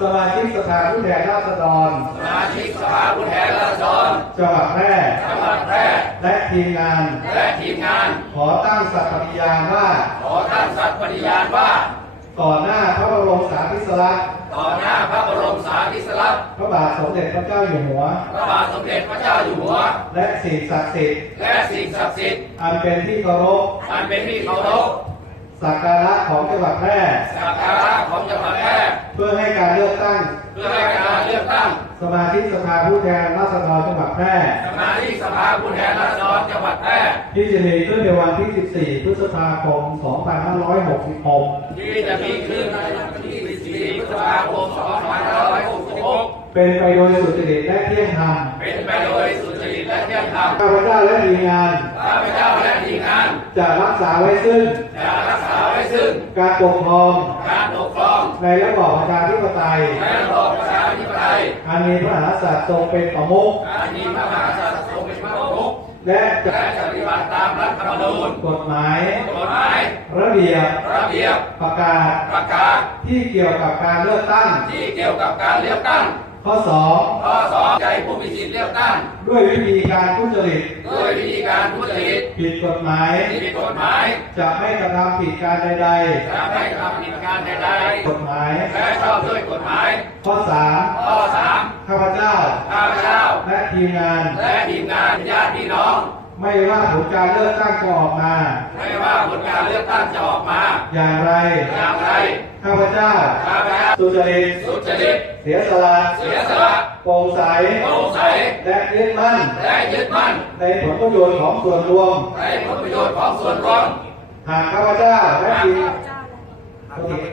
สมาชิกสภาผู้แทนราษฎร สมาชิกสภาผู้แทนราษฎร จังหวัดแพร่จังหวัดแพร่และทีมงาน และทีมงาน ขอตั้งสัตย์ปฏิญาณว่า ขอตั้งสัตย์ปฏิญาณว่า ต่อหน้าพระบรมสารีริลักษณ์ต่อหน้าพระบรมสารีริสลักษณ์พระบาทสมเด็จพระเจ้าอยู่หัว พระบาทสมเด็จพระเจ้าอยู่หัว และสิ่งศักดิ์สิทธิ์ และสิ่งศักดิ์สิทธิ์ อันเป็นที่เคารพ อันเป็นที่เคารพ สักการะของจังหวัดแพร่สัก สมาชิกสภาผู้แทนราษฎรจังหวัดแพร่สมาชิกสภาผู้แทนราษฎรจังหวัดแพร่ที่จะมีขึ้นในวันที่ 14 พฤษภาคม 2566 ที่จะมีขึ้นในวันที่ 14 พฤษภาคม 2566 เป็นไปโดยสุจริตและเที่ยงธรรม เป็นไปโดยสุจริตและเที่ยงธรรม ข้าพเจ้าและทีมงาน ข้าพเจ้าและทีมงาน จะรักษาไว้ซึ่ง จะรักษาไว้ซึ่ง การปกครอง การปกครอง ในระบอบประชาธิปไตยและระบอบประชาธิปไตย อันมีพระมหากษัตริย์ทรงเป็นประมุขอันนี้พระมหากษัตริย์ทรงเป็นพระมุขและจะและจะปฏิบัติตามรัฐธรรมนูญกฎหมายกฎหมาย ระเบียบระเบียบประกาศประกาศที่เกี่ยวกับการเลือกตั้ง ที่เกี่ยวกับการเลือกตั้ง ข้อข้อสองใจผู้มีสิทธิเลือกตั้ง2ด้วยวิธีการทุจริตด้วยวิธีการทุจริตผิดกฎหมายที่ผิดกฎหมาย จะไม่กระทำผิดการใดจะไม่ทำผิดการใดๆกฎหมายๆและชอบด้วยกฎหมาย ข้อข้อสาม3ข้าพเจ้าข้าพเจ้า และทีมงาน และทีมงานญาติพี่น้องไม่ว่าผลการเลือกตั้งจะออกมา ไม่ว่าผลการเลือกตั้งจะออกมา อย่างไร อย่างไร ข้าพเจ้า ข้าพเจ้า สุจริต สุจริต เสียสละ เสียสละโปร่งใส โปร่งใส และยึดมั่น และยึดมั่น ในผลประโยชน์ของส่วนรวม ในผลประโยชน์ของส่วนรวม หากข้าพเจ้าและทีม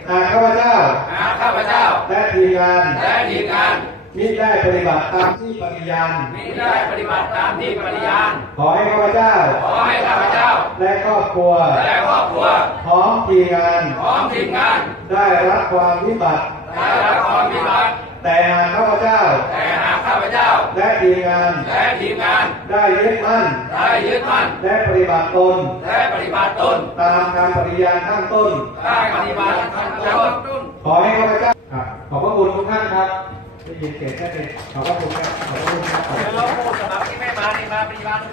หากข้าพเจ้า หากข้าพเจ้า และทีมงาน และทีมงานมิได้ปฏิบัติตามที่ปฏิญาณมิได้ปฏิบัติตามที่ปฏิญาณ ขอให้ข้าพเจ้า ขอให้ข้าพเจ้า และครอบครัว และครอบครัวพร้อมทีมงาน พร้อมทีมงาน ได้รับความวิบัติ ได้รับความพิบัติ แต่หากข้าพเจ้า แต่หากข้าพเจ้า และทีมงาน และทีมงาน ได้ยึดมั่น ได้ยึดมั่น และปฏิบัติตน และปฏิบัติตน ตามคำปฏิญาณข้างต้นได้ปฏิบัติขั้นต้น ขอให้ข้าพเจ้าครับขอบพระคุณทุกท่านครับได้ยินเสียงแค่เป็นขอบพระคุณครับขอบพระคุณครับ